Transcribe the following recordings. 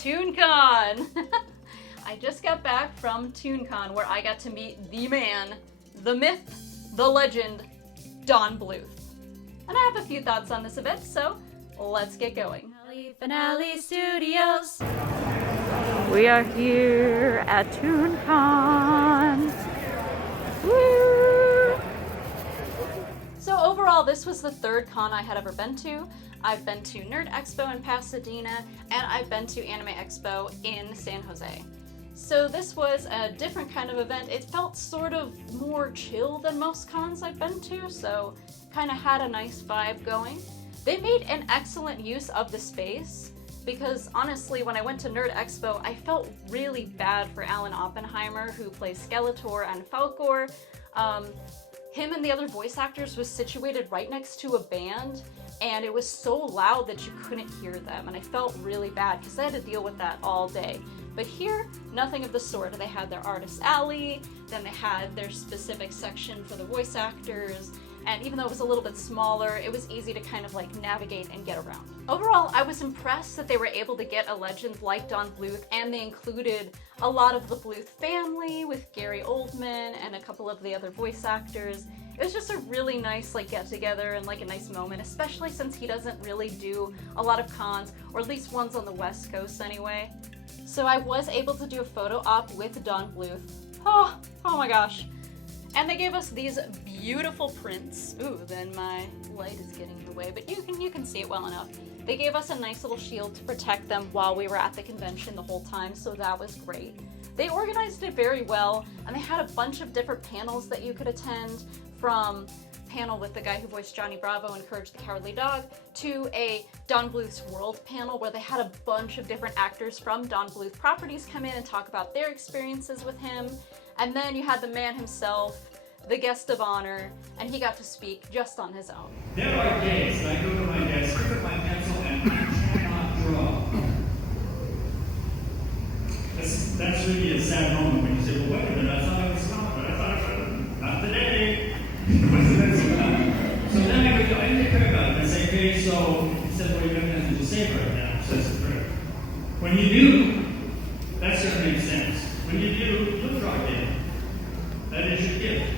Toon Con! I just got back from Toon Con where I got to meet the man, the myth, the legend, Don Bluth. And I have a few thoughts on this event, so let's get going. Allie Studios! We are here at Toon Con. Woo! So overall, this was the third con I had ever been to. I've been to Nerd Expo in Pasadena, and I've been to Anime Expo in San Jose. So this was a different kind of event. It felt sort of more chill than most cons I've been to, so kind of had a nice vibe going. They made an excellent use of the space, because honestly, when I went to Nerd Expo, I felt really bad for Alan Oppenheimer, who plays Skeletor and Falkor. Him and the other voice actors was situated right next to a band, and it was so loud that you couldn't hear them, and I felt really bad because I had to deal with that all day. But here, nothing of the sort. They had their artist Allie, then they had their specific section for the voice actors, and even though it was a little bit smaller, it was easy to kind of like navigate and get around. Overall, I was impressed that they were able to get a legend like Don Bluth, and they included a lot of the Bluth family with Gary Oldman and a couple of the other voice actors. It was just a really nice like get together and like a nice moment, especially since he doesn't really do a lot of cons, or at least ones on the West Coast anyway. So I was able to do a photo op with Don Bluth. Oh my gosh. And they gave us these beautiful prints. Ooh, then my light is getting in the way, but you can see it well enough. They gave us a nice little shield to protect them while we were at the convention the whole time, so that was great. They organized it very well, and they had a bunch of different panels that you could attend, from panel with the guy who voiced Johnny Bravo in Courage the Cowardly Dog, to a Don Bluth's World panel where they had a bunch of different actors from Don Bluth properties come in and talk about their experiences with him. And then you had the man himself, the guest of honor, and he got to speak just on his own. There are days I go to my desk, pick up my pencil, and I cannot draw. That's really a sad moment when you say, well, wait a minute, I thought I was smart, but I thought I was not today. So then I go, I take care about it, and I say, okay, so instead of what you're going to have to say right now, says the prayer. When you do, that's going to make sense. When you do, you'll draw again. That is your gift.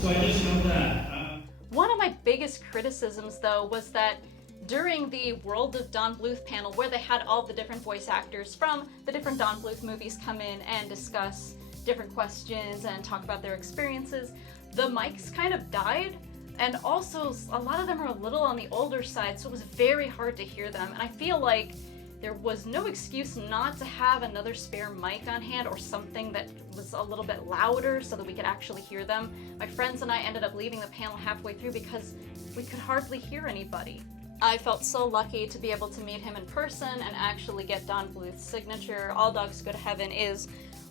So I just know that. One of my biggest criticisms, though, was that during the World of Don Bluth panel, where they had all the different voice actors from the different Don Bluth movies come in and discuss different questions and talk about their experiences, the mics kind of died, and also a lot of them are a little on the older side, so it was very hard to hear them, and I feel like there was no excuse not to have another spare mic on hand or something that was a little bit louder so that we could actually hear them. My friends and I ended up leaving the panel halfway through because we could hardly hear anybody. I felt so lucky to be able to meet him in person and actually get Don Bluth's signature. All Dogs Go to Heaven is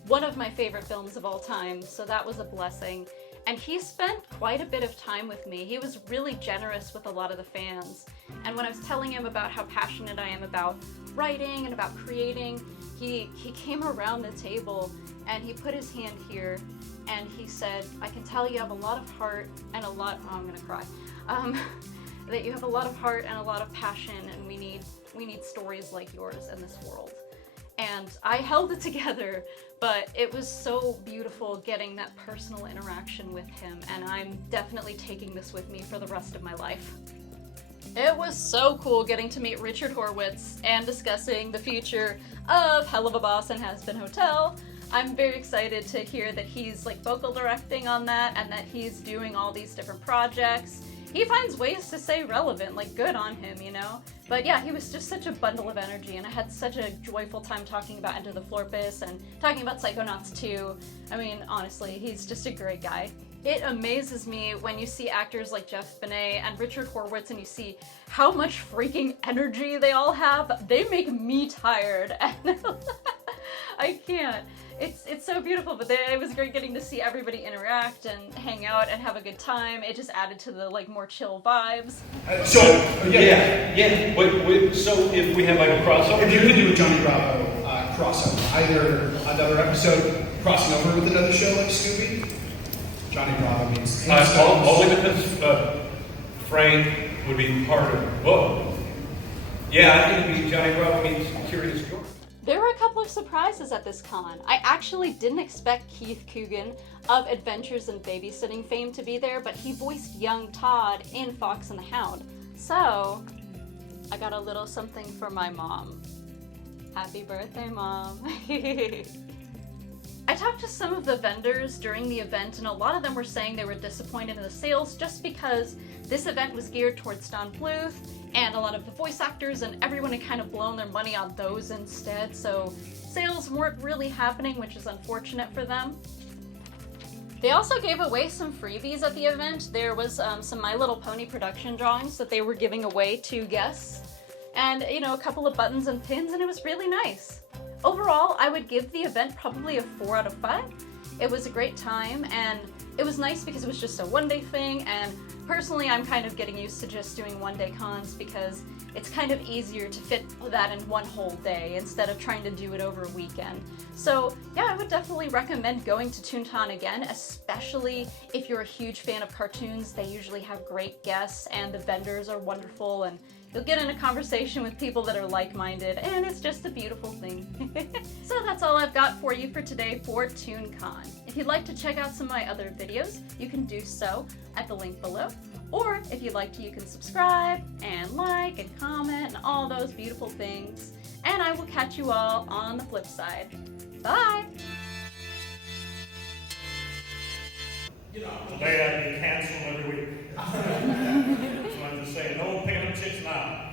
one of my favorite films of all time, so that was a blessing. And he spent quite a bit of time with me. He was really generous with a lot of the fans. And when I was telling him about how passionate I am about writing and about creating, he came around the table and he put his hand here and he said, I can tell you have a lot of heart and a lot, oh, I'm gonna cry, that you have a lot of heart and a lot of passion, and we need stories like yours in this world. And I held it together, but it was so beautiful getting that personal interaction with him, and I'm definitely taking this with me for the rest of my life. It was so cool getting to meet Richard Horowitz and discussing the future of Hell of a Boss and Has Been Hotel. I'm very excited to hear that he's like vocal directing on that and that he's doing all these different projects. He finds ways to stay relevant, like good on him, you know? But yeah, he was just such a bundle of energy, and I had such a joyful time talking about Enter the Florpus and talking about Psychonauts 2. I mean, honestly, he's just a great guy. It amazes me when you see actors like Jeff Benet and Richard Horowitz and you see how much freaking energy they all have. They make me tired. I can't. It's so beautiful, but it was great getting to see everybody interact and hang out and have a good time. It just added to the like more chill vibes. Yeah. So if we have like a crossover, if you could do a Johnny Bravo crossover, either another episode crossing over with another show like Scooby, Johnny Bravo means only because Frank would be part of. Whoa. Yeah, I think it'd be Johnny Bravo means Curious George. There were a couple of surprises at this con. I actually didn't expect Keith Coogan of Adventures in Babysitting fame to be there, but he voiced young Todd in Fox and the Hound. So, I got a little something for my mom. Happy birthday, Mom. I talked to some of the vendors during the event, and a lot of them were saying they were disappointed in the sales just because this event was geared towards Don Bluth, and a lot of the voice actors and everyone had kind of blown their money on those instead, so sales weren't really happening, which is unfortunate for them. They also gave away some freebies at the event. There was some My Little Pony production drawings that they were giving away to guests, and a couple of buttons and pins, and it was really nice. Overall, I would give the event probably a 4 out of 5. It was a great time, and it was nice because it was just a one-day thing, and personally I'm kind of getting used to just doing one-day cons because it's kind of easier to fit that in one whole day instead of trying to do it over a weekend. So yeah, I would definitely recommend going to Toon Con again, especially if you're a huge fan of cartoons. They usually have great guests, and the vendors are wonderful, and you'll get in a conversation with people that are like-minded, and it's just a beautiful thing. So that's all I've got for you for today for Toon Con. If you'd like to check out some of my other videos, you can do so at the link below. Or if you'd like to, you can subscribe and like and comment and all those beautiful things. And I will catch you all on the flip side. Bye! Today I get canceled every week. So I'm just saying, no picking up chicks now.